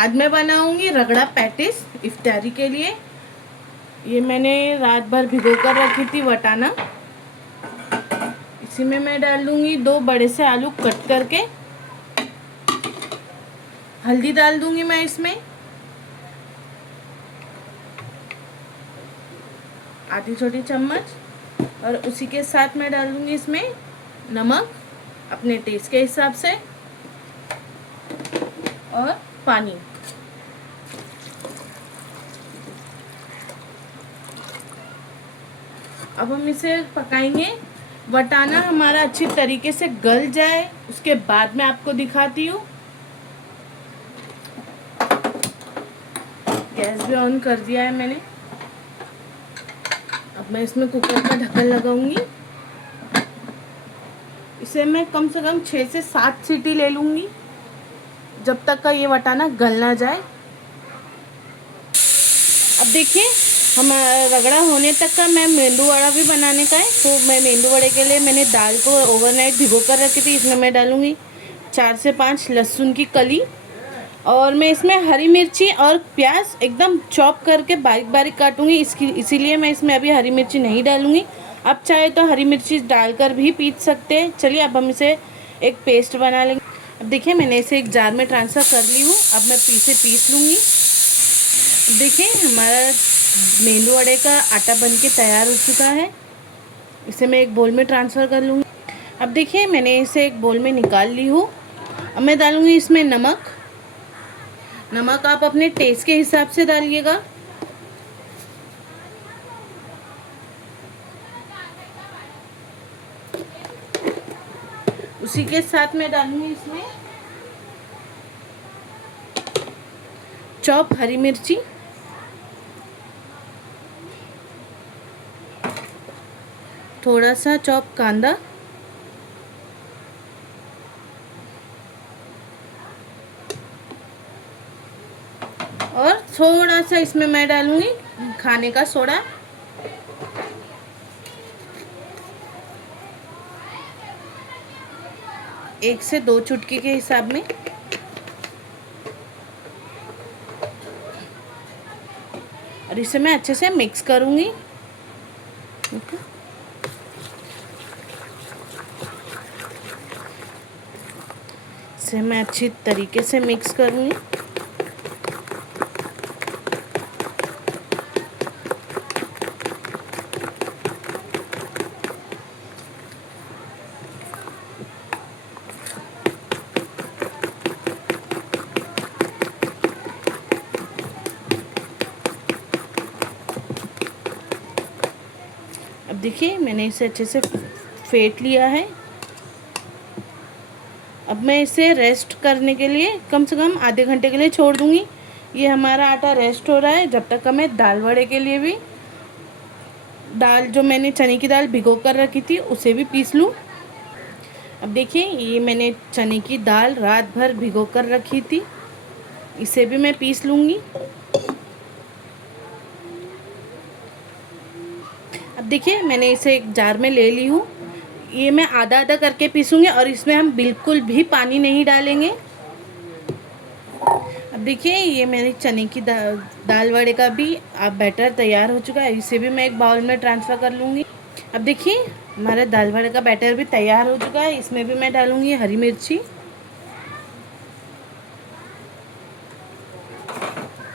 आज मैं बनाऊंगी रगड़ा पैटिस इफ्तारी के लिए। ये मैंने रात भर भिगो कर रखी थी वटाना। इसी में मैं डाल दूंगी 2 बड़े से आलू कट करके। हल्दी डाल दूंगी मैं इसमें आधी छोटी चम्मच, और उसी के साथ मैं डाल दूंगी इसमें नमक अपने टेस्ट के हिसाब से और पानी। अब हम इसे पकाएंगे। वटाना हमारा अच्छी तरीके से गल जाए, उसके बाद मैं आपको दिखाती हूँ। गैस भी ऑन कर दिया है मैंने। अब मैं इसमें कुकर का ढक्कन लगाऊंगी। इसे मैं कम से कम 6 से 7 सीटी ले लूँगी, जब तक का ये वटाना गल ना जाए। अब देखिए हमारा रगड़ा होने तक का मैं मेंदू वड़ा भी बनाने का है। तो मैं मेंदू वड़े के लिए मैंने दाल को ओवरनाइट भिगो कर रखी थी। इसमें मैं डालूँगी 4 से 5 लहसुन की कली, और मैं इसमें हरी मिर्ची और प्याज एकदम चॉप करके बारीक बारीक काटूंगी। इसीलिए मैं इसमें अभी हरी मिर्ची नहीं डालूंगी। अब चाहे तो हरी मिर्ची डालकर भी पीस सकते हैं। चलिए अब हम इसे एक पेस्ट बना लेंगे। अब देखिए मैंने इसे एक जार में ट्रांसफ़र कर ली हूँ। अब मैं पीस लूँगी। देखिए हमारा मेंदू वड़े का आटा बन के तैयार हो चुका है। इसे मैं एक बोल में ट्रांसफ़र कर लूँगी। अब देखिए मैंने इसे एक बोल में निकाल ली हूँ। अब मैं डालूँगी इसमें नमक आप अपने टेस्ट के हिसाब से डालिएगा। उसी के साथ मैं डालूंगी इसमें चॉप हरी मिर्ची, थोड़ा सा चॉप कांदा, और थोड़ा सा इसमें मैं डालूंगी खाने का सोडा। एक से 2 चुटकी के हिसाब में। और इसे मैं अच्छे से मिक्स करूंगी। इसे मैं अच्छी तरीके से मिक्स करूंगी। अब देखिए मैंने इसे अच्छे से फेंट लिया है। अब मैं इसे रेस्ट करने के लिए कम से कम आधे घंटे के लिए छोड़ दूंगी। ये हमारा आटा रेस्ट हो रहा है। जब तक का मैं दाल वड़े के लिए भी दाल, जो मैंने चने की दाल भिगो कर रखी थी, उसे भी पीस लूँ। अब देखिए ये मैंने चने की दाल रात भर भिगो कर रखी थी, इसे भी मैं पीस लूँगी। अब देखिए मैंने इसे एक जार में ले ली हूँ। ये मैं आधा आधा करके पीसूँगी, और इसमें हम बिल्कुल भी पानी नहीं डालेंगे। अब देखिए ये मेरी चने की दाल वड़े का भी अब बैटर तैयार हो चुका है। इसे भी मैं एक बाउल में ट्रांसफ़र कर लूँगी। अब देखिए हमारा दाल वड़े का बैटर भी तैयार हो चुका है। इसमें भी मैं डालूँगी हरी मिर्ची,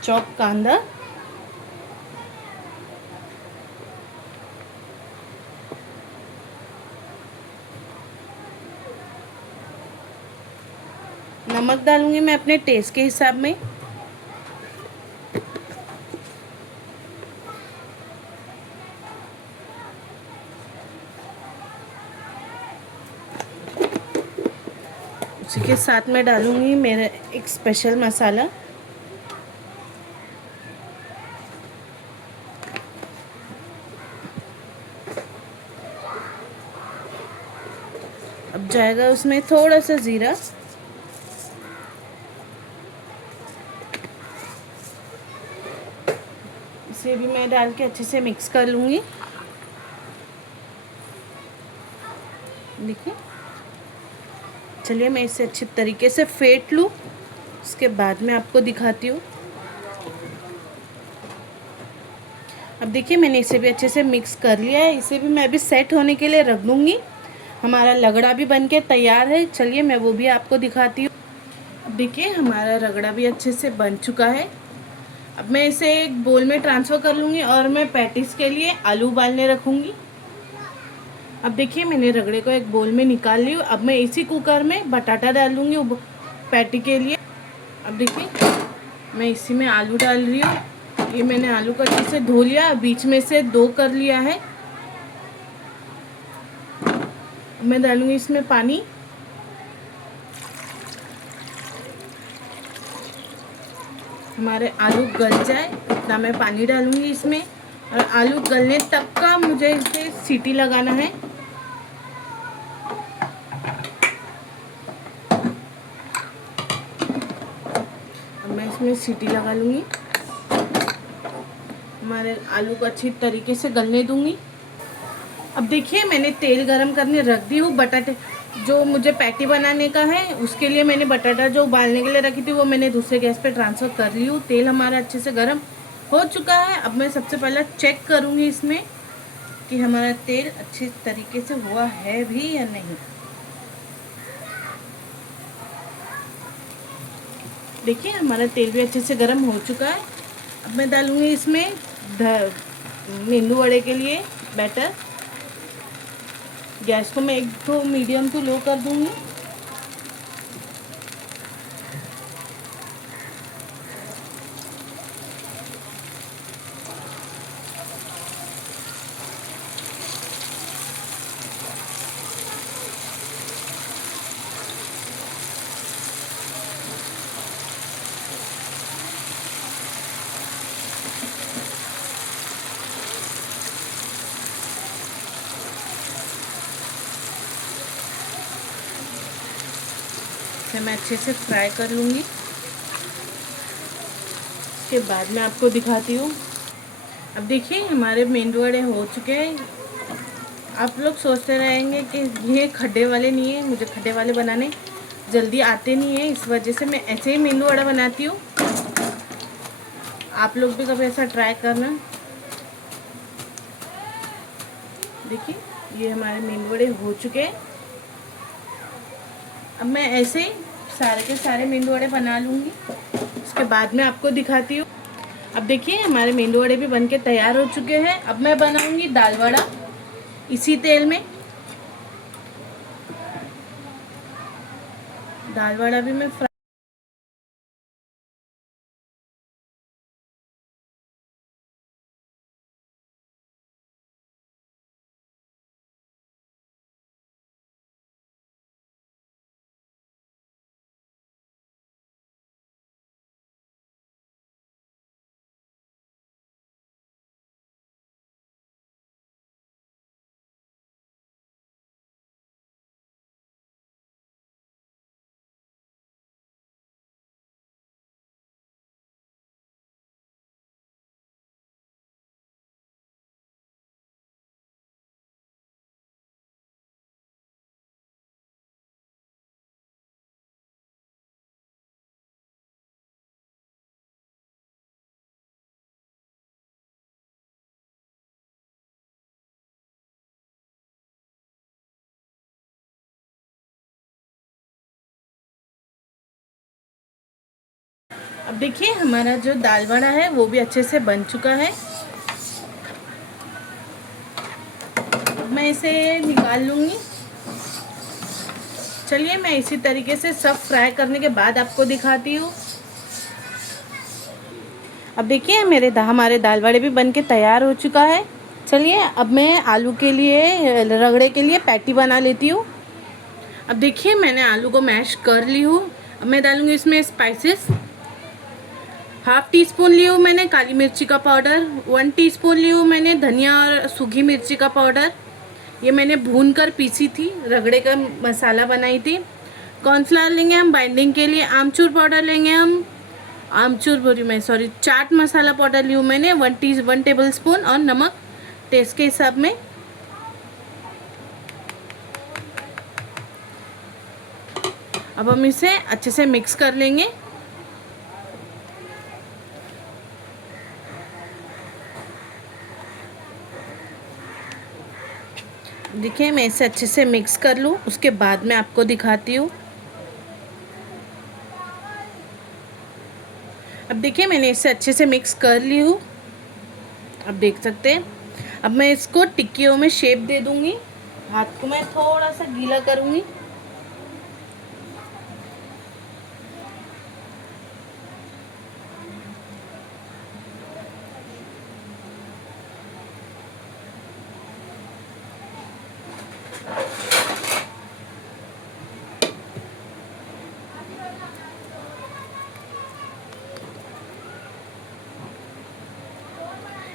चॉप कांदा, नमक डालूँगी मैं अपने टेस्ट के हिसाब में, उसी के साथ में डालूँगी मेरा एक स्पेशल मसाला। अब जाएगा उसमें थोड़ा सा ज़ीरा, इसे भी मैं डाल के अच्छे से मिक्स कर लूँगी। देखिए चलिए मैं इसे अच्छी तरीके से फेंट लूँ। उसके बाद में आपको दिखाती हूँ। अब देखिए मैंने इसे भी अच्छे से मिक्स कर लिया है। इसे भी मैं अभी सेट होने के लिए रख दूँगी। हमारा रगड़ा भी बनके तैयार है। चलिए मैं वो भी आपको दिखाती हूँ। अब देखिए हमारा रगड़ा भी अच्छे से बन चुका है। अब मैं इसे एक बोल में ट्रांसफ़र कर लूँगी और मैं पैटीज़ के लिए आलू उबालने रखूँगी। अब देखिए मैंने रगड़े को एक बोल में निकाल ली हूँ। अब मैं इसी कुकर में बटाटा डालूँगी पैटी के लिए। अब देखिए मैं इसी में आलू डाल रही हूँ। ये मैंने आलू को अच्छे से धो लिया, बीच में से 2 कर लिया है। अब मैं डालूँगी इसमें पानी। हमारे आलू गल जाए इतना मैं पानी डालूँगी इसमें, और आलू गलने तक का मुझे इसे सीटी लगाना है। अब मैं इसमें सीटी लगा लूँगी। हमारे आलू को अच्छी तरीके से गलने दूँगी। अब देखिए मैंने तेल गरम करने रख दी हूँ। बटाटे जो मुझे पैटी बनाने का है उसके लिए मैंने बटाटा जो उबालने के लिए रखी थी वो मैंने दूसरे गैस पे ट्रांसफ़र कर ली हूँ। तेल हमारा अच्छे से गरम हो चुका है। अब मैं सबसे पहले चेक करूँगी इसमें कि हमारा तेल अच्छी तरीके से हुआ है भी या नहीं। देखिए हमारा तेल भी अच्छे से गरम हो चुका है। अब मैं डालूँगी इसमें मेंदू वड़े के लिए बैटर। गैस को मैं एक तो मीडियम टू लो कर दूँगी। मैं अच्छे से फ्राई कर लूँगी। उसके बाद मैं आपको दिखाती हूँ। अब देखिए हमारे मेंदू वड़े हो चुके हैं। आप लोग सोचते रहेंगे कि ये खड्डे वाले नहीं है, मुझे खड्डे वाले बनाने जल्दी आते नहीं है, इस वजह से मैं ऐसे ही मेंदू वड़ा बनाती हूँ। आप लोग भी कभी ऐसा ट्राई करना। देखिए ये हमारे मेंदू वड़े हो चुके हैं। अब मैं ऐसे ही सारे के सारे मेंदू वड़े बना लूँगी। उसके बाद में आपको दिखाती हूँ। अब देखिए हमारे मेंदू वड़े भी बनके तैयार हो चुके हैं। अब मैं बनाऊँगी दाल वड़ा इसी तेल में। दाल वड़ा भी मैं फ्राई। अब देखिए हमारा जो दाल वड़ा है वो भी अच्छे से बन चुका है। अब मैं इसे निकाल लूँगी। चलिए मैं इसी तरीके से सब फ्राई करने के बाद आपको दिखाती हूँ। अब देखिए हमारे दाल वड़े भी बनके तैयार हो चुका है। चलिए अब मैं आलू के लिए रगड़े के लिए पैटी बना लेती हूँ। अब देखिए मैंने आलू को मैश कर ली हूँ। अब मैं डालूँगी इसमें स्पाइसेस। हाफ टी स्पून ली हूँ मैंने काली मिर्ची का पाउडर। 1 टीस्पून ली हूँ मैंने धनिया और सूखी मिर्ची का पाउडर। ये मैंने भून कर पीसी थी, रगड़े का मसाला बनाई थी। कॉर्नफ्लावर लेंगे हम बाइंडिंग के लिए। आमचूर पाउडर लेंगे हम। चाट मसाला पाउडर ली हूँ मैंने 1 टेबल स्पून, और नमक टेस्ट के हिसाब में। अब हम इसे अच्छे से मिक्स कर लेंगे। देखिए मैं इसे अच्छे से मिक्स कर लूँ, उसके बाद मैं आपको दिखाती हूँ। अब देखिए मैंने इसे अच्छे से मिक्स कर ली हूँ, अब देख सकते हैं। अब मैं इसको टिक्कियों में शेप दे दूँगी। हाथ को मैं थोड़ा सा गीला करूँगी।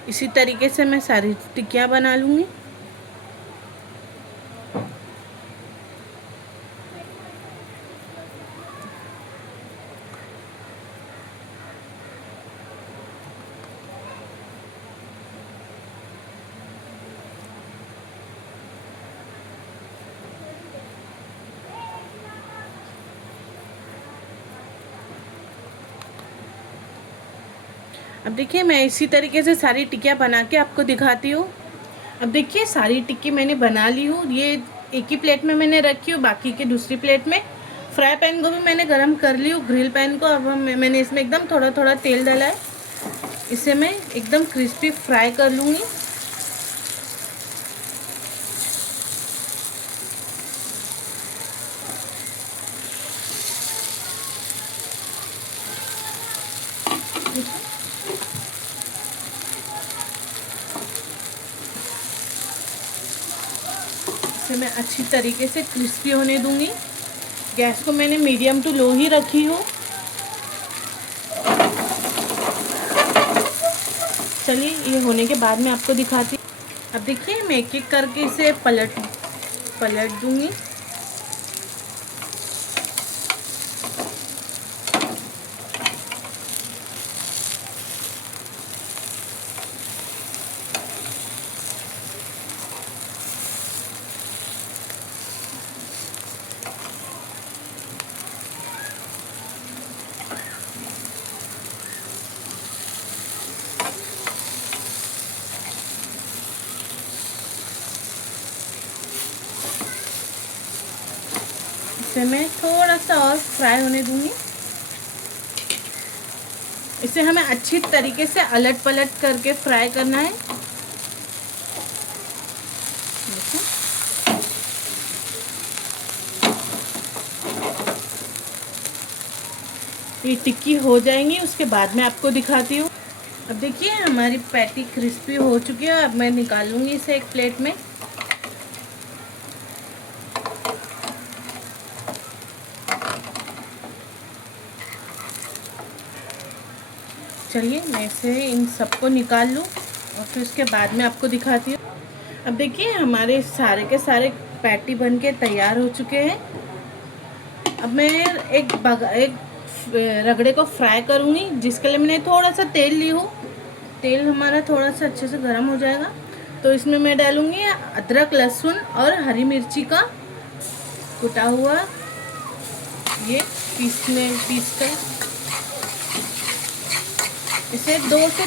इसी तरीके से मैं सारी टिक्कियाँ बना लूँगी। अब देखिए मैं इसी तरीके से सारी टिक्कियाँ बना के आपको दिखाती हूँ। अब देखिए सारी टिक्की मैंने बना ली हूँ। ये एक ही प्लेट में मैंने रखी हूँ, बाकी के दूसरी प्लेट में। फ्राई पैन को भी मैंने गरम कर ली हूँ, ग्रिल पैन को। अब मैंने इसमें एकदम थोड़ा थोड़ा तेल डाला है। इसे मैं एकदम क्रिस्पी फ्राई कर लूँगी। इसे मैं अच्छी तरीके से क्रिस्पी होने दूंगी। गैस को मैंने मीडियम टू लो ही रखी हूँ। चलिए ये होने के बाद मैं आपको दिखाती हूँ। अब देखिए मैं एक एक करके इसे पलट दूंगी। इसे मैं थोड़ा सा और फ्राई होने दूंगी। इसे हमें अच्छी तरीके से अलट पलट करके फ्राई करना है। ये टिक्की हो जाएंगी, उसके बाद मैं आपको दिखाती हूँ। अब देखिए हमारी पैटी क्रिस्पी हो चुकी है। अब मैं निकाल लूँगी इसे एक प्लेट में। चलिए मैं इसे इन सबको निकाल लूँ और फिर उसके बाद में आपको दिखाती हूँ। अब देखिए हमारे सारे के सारे पैटी बन के तैयार हो चुके हैं। अब मैं एक रगड़े को फ्राई करूँगी, जिसके लिए मैंने थोड़ा सा तेल ली हूँ। तेल हमारा थोड़ा सा अच्छे से गर्म हो जाएगा तो इसमें मैं डालूँगी अदरक, लहसुन और हरी मिर्ची का कुटा हुआ, ये पीस कर इसे 2 से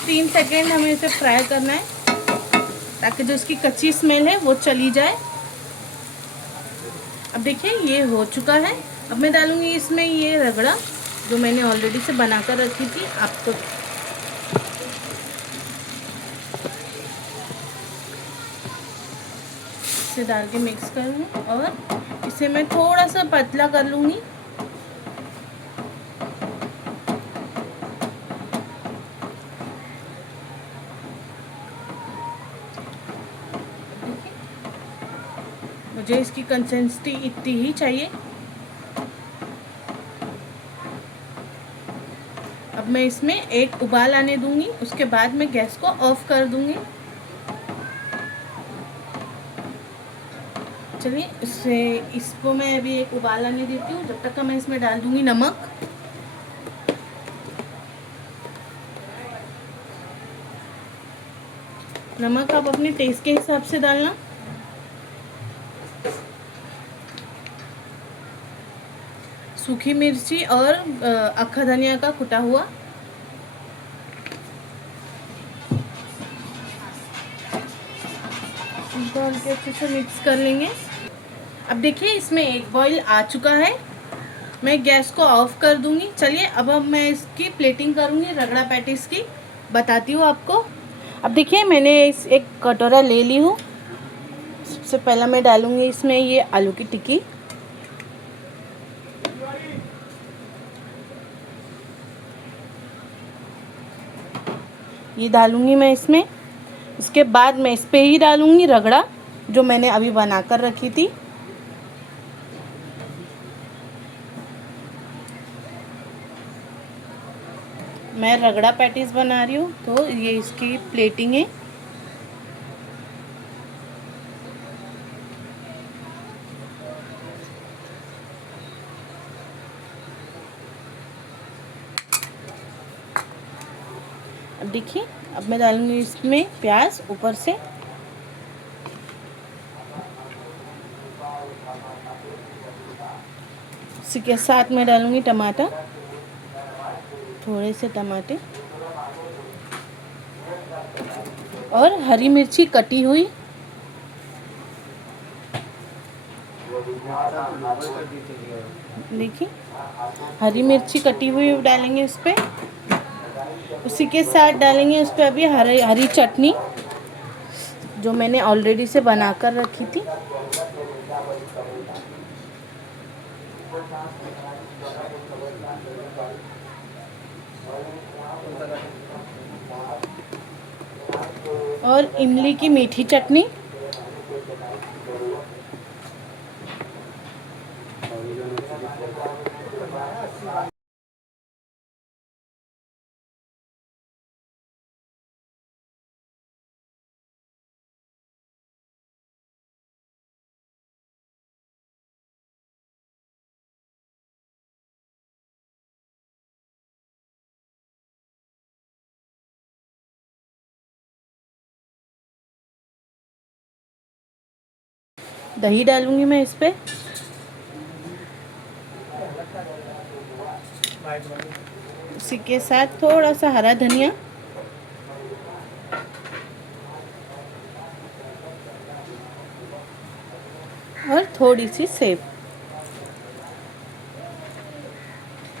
3 सेकेंड हमें इसे फ्राई करना है, ताकि जो इसकी कच्ची स्मेल है वो चली जाए। अब देखिए ये हो चुका है। अब मैं डालूँगी इसमें ये रगड़ा जो मैंने ऑलरेडी से बना कर रखी थी। आपको इसे डाल के मिक्स करूँगी और इसे मैं थोड़ा सा पतला कर लूँगी। मुझे इसकी कंसिस्टेंसी इतनी ही चाहिए। अब मैं इसमें एक उबाल आने दूंगी, उसके बाद मैं गैस को ऑफ कर दूंगी। चलिए इसको मैं अभी एक उबाल आने देती हूँ। जब तक का मैं इसमें डाल दूंगी नमक। नमक आप अपने टेस्ट के हिसाब से डालना। सूखी मिर्ची और अक्खा धनिया का कुटा हुआ, डाल के अच्छे से मिक्स कर लेंगे। अब देखिए इसमें एक बॉईल आ चुका है, मैं गैस को ऑफ कर दूंगी। चलिए अब मैं इसकी प्लेटिंग करूंगी रगड़ा पैटीज की, बताती हूँ आपको। अब देखिए मैंने इस एक कटोरा ले ली हूँ। सबसे पहला मैं डालूंगी इसमें ये आलू की टिक्की। ये डालूंगी मैं इसमें। इसके बाद मैं इस पे ही डालूंगी रगड़ा जो मैंने अभी बना कर रखी थी। मैं रगड़ा पैटीज बना रही हूँ तो ये इसकी प्लेटिंग है। अब देखिए अब मैं डालूंगी इसमें प्याज ऊपर से। इसी के साथ मैं डालूंगी टमाटर, थोड़े से टमाटर और हरी मिर्ची कटी हुई। देखिए हरी मिर्ची कटी हुई डालेंगे इस पे। उसी के साथ डालेंगे उस पर अभी हरी चटनी जो मैंने ऑलरेडी से बना कर रखी थी। और इमली की मीठी चटनी। दही डालूंगी मैं इस पे। इसी के साथ थोड़ा सा हरा धनिया और थोड़ी सी सेव।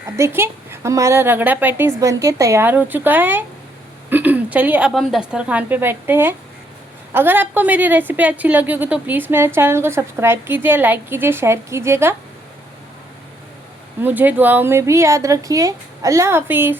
अब देखिए हमारा रगड़ा पैटीज बनके तैयार हो चुका है। चलिए अब हम दस्तरखान पे बैठते हैं। अगर आपको मेरी रेसिपी अच्छी लगी होगी तो प्लीज़ मेरे चैनल को सब्सक्राइब कीजिए, लाइक कीजिए, शेयर कीजिएगा। मुझे दुआओं में भी याद रखिए। अल्लाह हाफिज़।